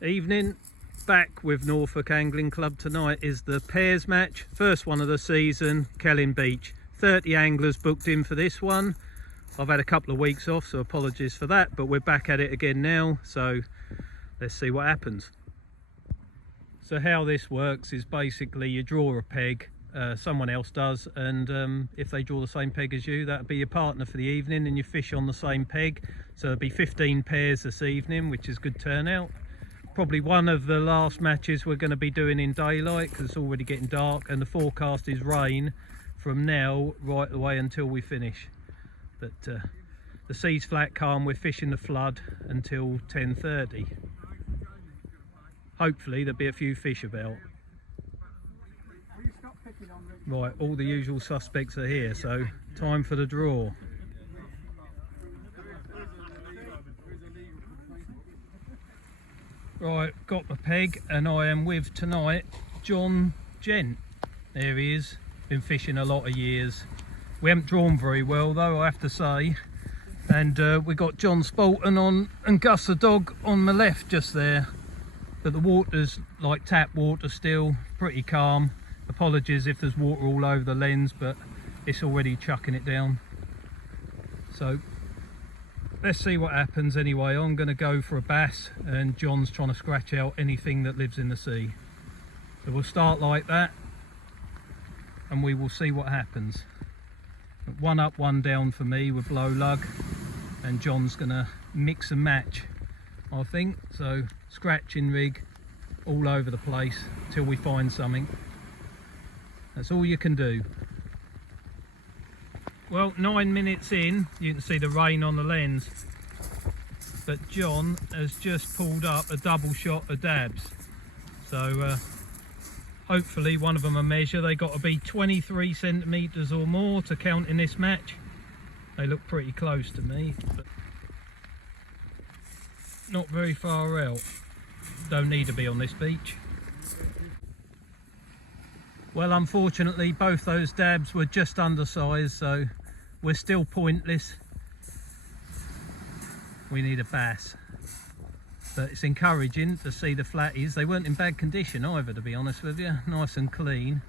Evening, back with Norfolk Angling Club. Tonight is the pairs match, first one of the season, Kelling Beach. 30 anglers booked in for this one. I've had a couple of weeks off, so apologies for that, but we're back at it again now, so let's see what happens. So how this works is basically you draw a peg, someone else does, and if they draw the same peg as you, that'll be your partner for the evening, and you fish on the same peg. So there'll be 15 pairs this evening, which is good turnout. Probably one of the last matches we're going to be doing in daylight because it's already getting dark, and the forecast is rain from now right the way until we finish. But the sea's flat calm, we're fishing the flood until 10:30. Hopefully there'll be a few fish about. Right, all the usual suspects are here, so time for the draw. Right, got my peg, and I am with tonight John Gent. There he is, been fishing a lot of years. We haven't drawn very well though, I have to say. And we got John Spalton on and Gus the dog on the left just there. But the water's like tap water still, pretty calm. Apologies if there's water all over the lens, but it's already chucking it down. So let's see what happens anyway. I'm going to go for a bass, and John's trying to scratch out anything that lives in the sea. So we'll start like that, and we will see what happens. One up, one down for me with blow lug, and John's going to mix and match, I think. So scratching rig all over the place till we find something. That's all you can do. Well, 9 minutes in, you can see the rain on the lens, but John has just pulled up a double shot of dabs. So hopefully one of them a measure. They got to be 23 centimetres or more to count in this match. They look pretty close to me, but not very far out. Don't need to be on this beach. Well, unfortunately both those dabs were just undersized, so we're still pointless. We need a bass. But it's encouraging to see the flatties. They weren't in bad condition either, to be honest with you. Nice and clean.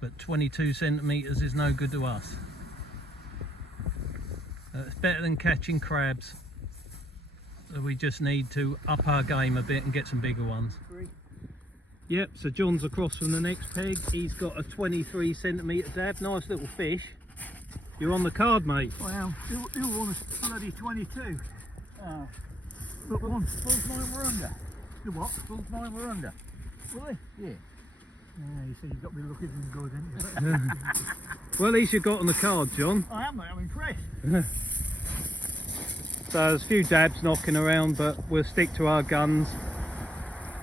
But 22 centimetres is no good to us. It's better than catching crabs. So we just need to up our game a bit and get some bigger ones. Yep, so John's across from the next peg. He's got a 23 centimetre dab. Nice little fish. You're on the card, mate. Well, you want a bloody 22. Oh. But one, both mine were under. The what? Both mine were under. Really? Yeah. Yeah, you see, you've got to be looking good, haven't you? Well, at least you got on the card, John. I am, mate. I'm impressed. So there's a few dabs knocking around, but we'll stick to our guns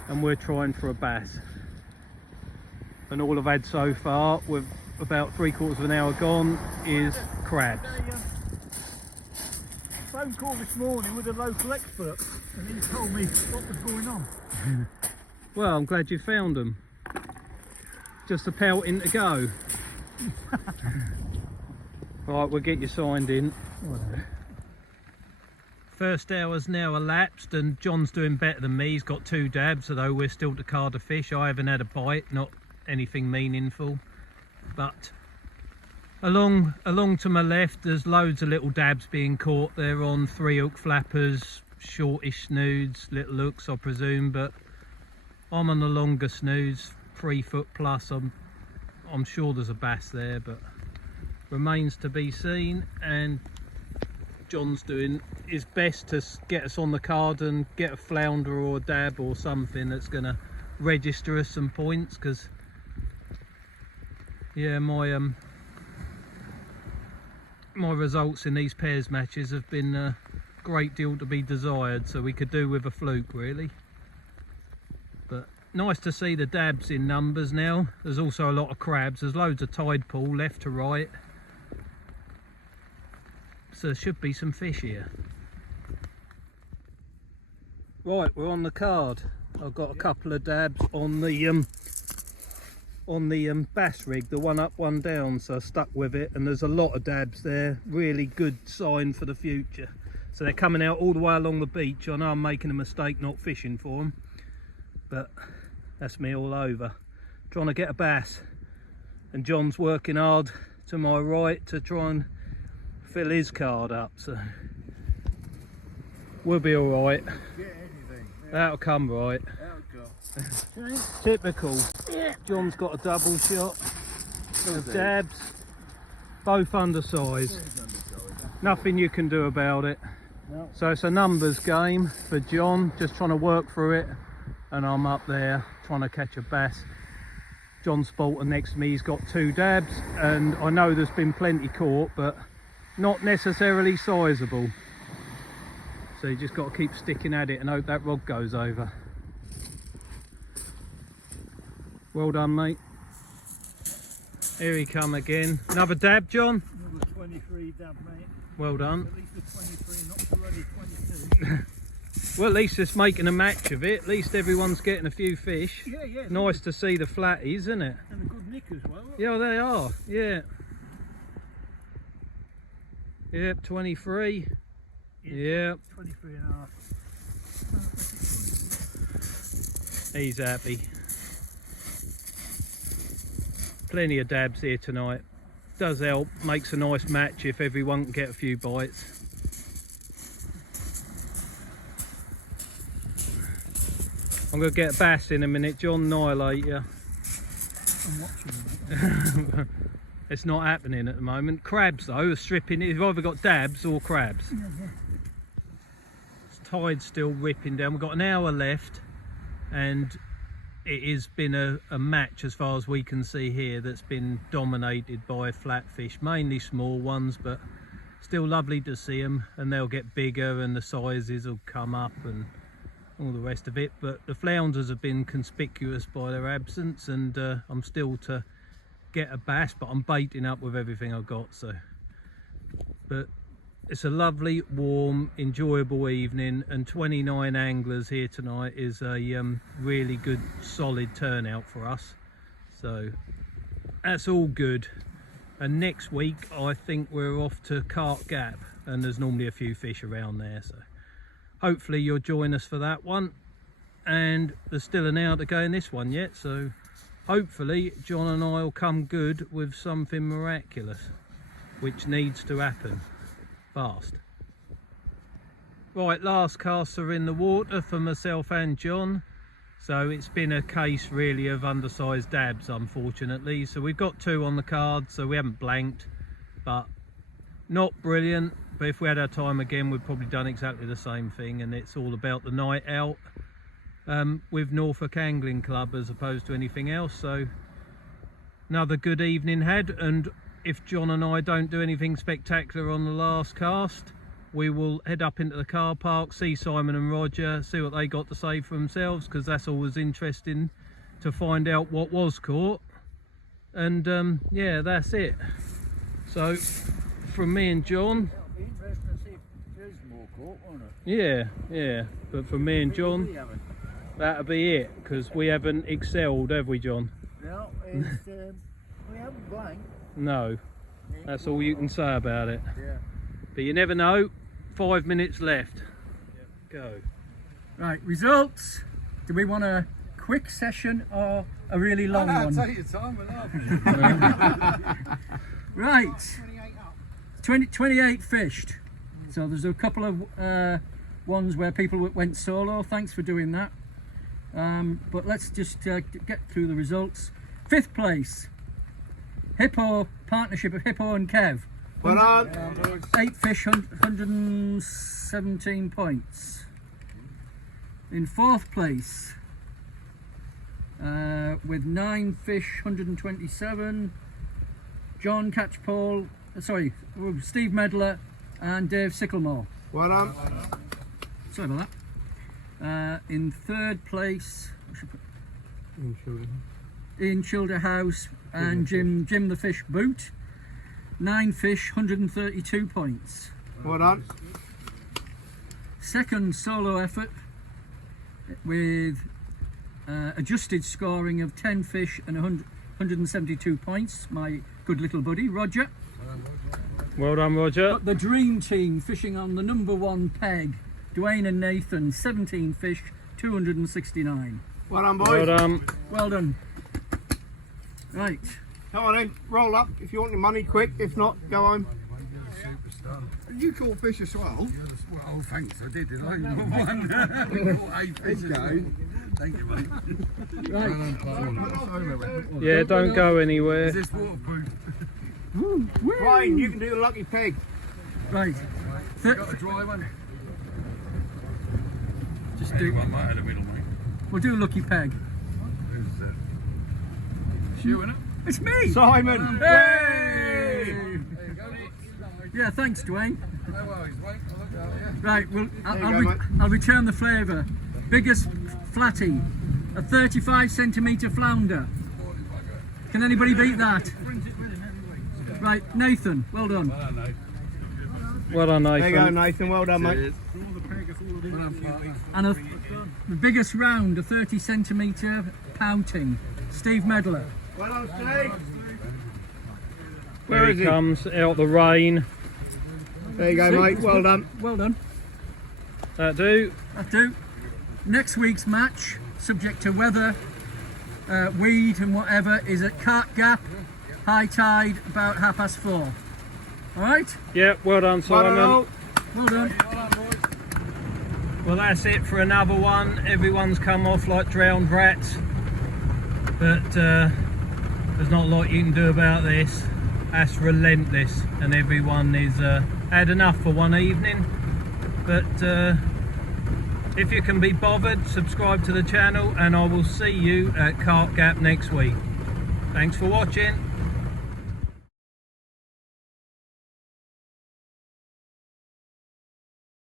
and we're trying for a bass. And all I've had so far, with about 3/4 of an hour gone, is crabs. Phone call this morning with a local expert, and he told me what was going on. Well, I'm glad you found them. Just a pelting to go. Right, we'll get you signed in. First hour's now elapsed, and John's doing better than me. He's got 2 dabs, although we're still to card a fish. I haven't had a bite, not anything meaningful. But along to my left, there's loads of little dabs being caught. They're on 3-hook flappers, shortish snoods, little hooks, I presume. But I'm on the longer snoods, 3 foot plus. I'm sure there's a bass there, but remains to be seen. And John's doing his best to get us on the card and get a flounder or a dab or something that's going to register us some points, because yeah, my results in these pairs matches have been a great deal to be desired, so we could do with a fluke really. But nice to see the dabs in numbers now. There's also a lot of crabs. There's loads of tide pool left to right. So there should be some fish here. Right, we're on the card. I've got a couple of dabs on the bass rig, the one up, one down, so I stuck with it, and there's a lot of dabs there. Really good sign for the future. So they're coming out all the way along the beach. I know I'm making a mistake not fishing for them, but that's me all over. Trying to get a bass, and John's working hard to my right to try and fill his card up, so we'll be all right. That'll come right. Typical. John's got a double shot of dabs, both undersized. Nothing you can do about it. So it's a numbers game for John, just trying to work through it, and I'm up there trying to catch a bass. John Spalter next to me, he's got 2 dabs, and I know there's been plenty caught, but not necessarily sizable. So you just got to keep sticking at it and hope that rod goes over. Well done, mate. Here he come again. Another dab, John? Another 23 dab, mate. Well done. At least a 23, not bloody 22. Well, at least it's making a match of it. At least everyone's getting a few fish. Yeah. Nice to see the flatties, isn't it? And a good nick as well. Yeah, they are. Yeah. Yep, 23. Yeah. 23 and a half. He's happy. Plenty of dabs here tonight. Does help, makes a nice match if everyone can get a few bites. I'm going to get a bass in a minute, John, annihilate you. I'm watching it. It's not happening at the moment. Crabs though are stripping. You've either got dabs or crabs. Yeah. Tide's still ripping down. We've got an hour left, and it has been a match as far as we can see here that's been dominated by flatfish, mainly small ones, but still lovely to see them, and they'll get bigger and the sizes will come up and all the rest of it. But the flounders have been conspicuous by their absence, and I'm still to get a bass, but I'm baiting up with everything I've got. So, but it's a lovely, warm, enjoyable evening, and 29 anglers here tonight is a really good, solid turnout for us. So that's all good. And next week, I think we're off to Cart Gap, and there's normally a few fish around there. So hopefully you'll join us for that one. And there's still an hour to go in this one yet, so hopefully John and I will come good with something miraculous, which needs to happen fast. Right, last casts are in the water for myself and John, so it's been a case really of undersized dabs, unfortunately. So we've got 2 on the card, so we haven't blanked, but not brilliant. But if we had our time again, we'd probably done exactly the same thing, and it's all about the night out with Norfolk Angling Club as opposed to anything else. So another good evening had, and if John and I don't do anything spectacular on the last cast, we will head up into the car park, see Simon and Roger, see what they got to say for themselves, because that's always interesting to find out what was caught. And yeah, that's it. So from me and John, It'll be interesting to see if there's more caught, won't it? yeah, but from me and John, that'll be it, because we haven't excelled, have we, John? No, it's, we haven't blanked. No, that's all you can say about it. Yeah. But you never know. 5 minutes left. Go. Right, results. Do we want a quick session or a really long one? Take your time with that. Right, 28 fished. So there's a couple of ones where people went solo. Thanks for doing that. But let's just get through the results. 5th place, Hippo, partnership of Hippo and Kev. Well on. 8 fish, 117 points. In 4th place, with 9 fish, 127, John Catchpole, Steve Medler and Dave Sicklemore. Well on. Sorry about that. In 3rd place, Ian Childerhouse and Jim the Fish Boot. 9 fish, 132 points. Well done. 2nd solo effort with adjusted scoring of 10 fish and 172 points. My good little buddy, Roger. Well done, Roger. But the dream team fishing on the number 1 peg, Dwayne and Nathan, 17 fish, 269. Well done, boys. Well done. Well done. Right. Come on then, roll up if you want your money quick. If not, go home. You caught fish as well? Well, thanks, I did, didn't I? One. Caught 8 fish as well. Thank you, mate. Right. Yeah, don't go anywhere. Is this waterproof? Brian, you can do the lucky peg. Right. Got a dry one? Just do. One right in the middle, mate. We'll do a lucky peg. Who's that? It's you, innit? It's me. Simon. Hey! There you go, Nick. Yeah, thanks, Dwayne. No worries, mate. I'll look at it, yeah. Right, well, you I'll, go, mate. I'll return the flavour. Biggest flatty, a 35 centimetre flounder. Can anybody beat that? Right, Nathan, well done. I don't know. Well done, There you go, Nathan. Nathan. Well done, mate. Cheers. Well done, partner. And the biggest round, a 30 centimetre pouting, Steve Medler. Well done, Steve. Here Where is he he? comes out the rain. There you go, mate. Well done. Well done. That do. That do. Next week's match, subject to weather, weed and whatever, is at Cart Gap, high tide, about 4:30. All right? Yeah, well done, Well Simon. done, all. Well done. Well, that's it for another one. Everyone's come off like drowned rats, but there's not a lot you can do about this. That's relentless, and everyone is had enough for one evening. But if you can be bothered, subscribe to the channel, and I will see you at Cart Gap next week. Thanks for watching.